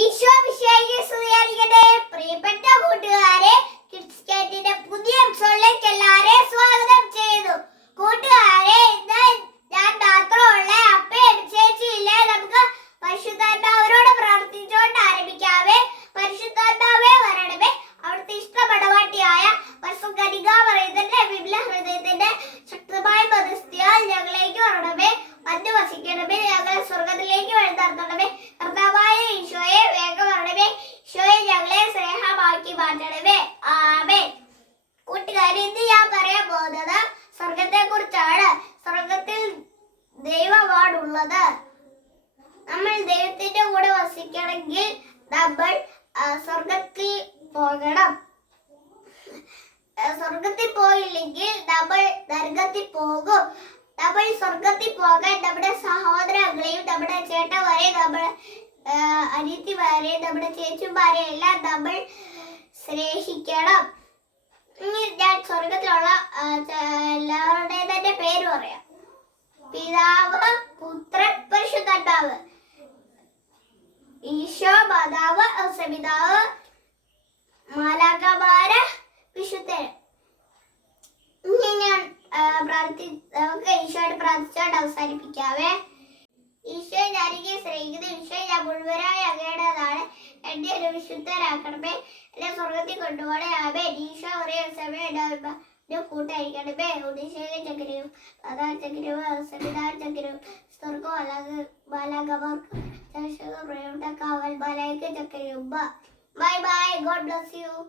ഈശോ വിശേഷ സ്തുതിയായിരിക്കട്ടെ. പ്രിയപ്പെട്ട കൂട്ടുകാരെ കിഡ്സ് പുതിയ എപ്പിസോഡിലേക്ക് സ്വാഗതം ചെയ്യുന്നു. കൂട്ടുകാരെ ഇന്ന് ഞാൻ മാത്രമുള്ള അപ്പയും ചേച്ചിയില്ലേ നമുക്ക് പരിശുദ്ധാത്മാവരോട് പ്രാർത്ഥിച്ചുകൊണ്ട് ആരംഭിക്കാവേ. പരിശുദ്ധാത്മാവേ അവിടുത്തെ ഇഷ്ടപടവാട്ടിയായ കനികാമറിയത്തിന്റെ വിപുല ഹൃദയത്തിന്റെ ശക്തമായ മധ്യസ്ഥയാൽ ഞങ്ങളിലേക്ക് വരണമേ. വന്നു വസിക്കണമേ ഞങ്ങളെ സ്വർഗത്തിലേക്ക് വഴിനടത്തണമേ കർത്താവായ ഈശോയെ വേഗം വരണമേ ഈശോയെ ഞങ്ങളെ സ്നേഹമാക്കി മാറ്റണമേ ആമേ കൂട്ടുകാരി ഇന്ന് ഞാൻ പറയാൻ പോകുന്നത് സ്വർഗത്തെ കുറിച്ചാണ് സ്വർഗത്തിൽ ദൈവമാണുള്ളത് നമ്മൾ ദൈവത്തിന്റെ കൂടെ വസിക്കണമെങ്കിൽ നമ്മൾ സ്വർഗത്തിൽ പോകണം. സ്വർഗത്തിൽ പോയില്ലെങ്കിൽ നമ്മൾ നരകത്തിൽ പോകും. നമ്മൾ സ്വർഗത്തിൽ പോകാൻ നമ്മുടെ സഹോദരങ്ങളെയും നമ്മുടെ ചേട്ടന്മാരെയും നമ്മുടെ അനിയത്തിമാരെ നമ്മുടെ ചേച്ചിമാരെയും എല്ലാം നമ്മൾ സ്നേഹിക്കണം. ഇനി ഞാൻ സ്വർഗത്തിലുള്ള എല്ലാവരുടെയും തന്നെ പേര് പറയാം. പിതാവ് പുത്രൻ പരിശുദ്ധാത്മാവ് ഈശോ ഔസപിതാവ് മാലാകമാര് വിശുദ്ധൻ. ഇനി ഞാൻ പ്രാർത്ഥി നമുക്ക് ഈശോയോട് പ്രാർത്ഥിച്ചോണ്ട് അവസാനിപ്പിക്കാവേ. ഈശോ ഞാനിങ്ങനെ സ്നേഹിക്കുന്നു. ഈശോ ഞാൻ മുഴുവനായി അങ്ങയുടേതാണ് എന്നെ ഒരു വിശുദ്ധരാക്കണമേ. എന്നെ സ്വർഗത്തിൽ കൊണ്ടുപോകണേ. ഈശോ ഒരേ സമയം എന്നെ കൂട്ടായിരിക്കണമേ ഉദ്ദേശിക ചക്രവും അതാ ചക്രവും അവസരിതാ ചക്രവും സ്വർഗം അല്ലാതെ ബാലാകമാർക്ക് Shubha Prayamta Kaval Balai Ke Chakayubba. Bye bye. God bless you.